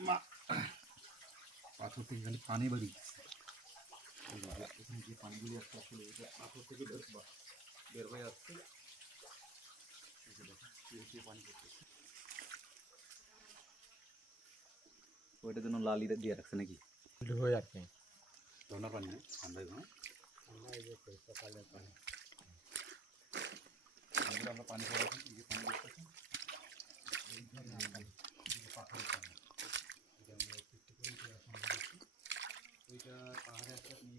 মা পাথর থেকে খালি পানি বেরিয়েছে এই যে এখানে যে পানিগুলি আসছে আসলে এটা পাথর থেকে বের বা- বের হয়ে আসছে এই যে দেখুন, শুয়ে শুয়ে পানি পড়তেছে। ওইটার জন্য লালি দিয়ে রাখছে নাকি হয়ে আর কি ঝর্ণার পানি না ঠান্ডায় না সকালের পানি আমরা আমরা পানি খাওয়া এই যে পানি দেখতেছেন तर पाहण्याचं मी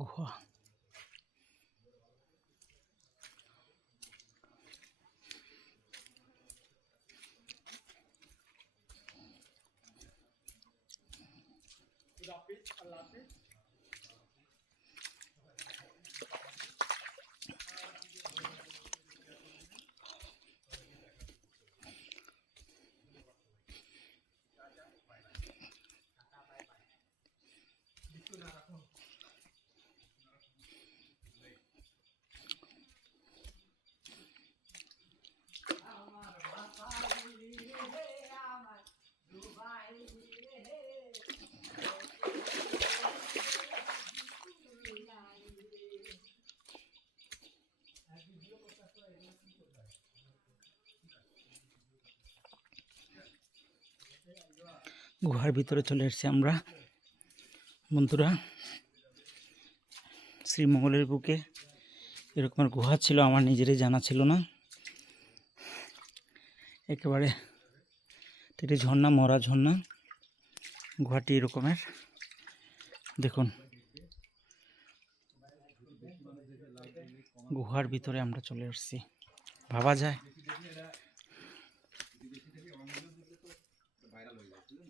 गुहा Gracias. গুহার ভিতরে চলে এসেছি আমরা। বন্ধুরা, শ্রীমঙ্গলের বুকে এরকমের গুহা ছিল, আমার নিজেরই জানা ছিল না। একেবারে একটি ঝর্ণা, মরা ঝর্ণা, গুহাটি এরকমের। দেখুন, গুহার ভিতরে আমরা চলে এসেছি। ভাবা যায়? ভাইরাল হয়ে যায় বুঝলেন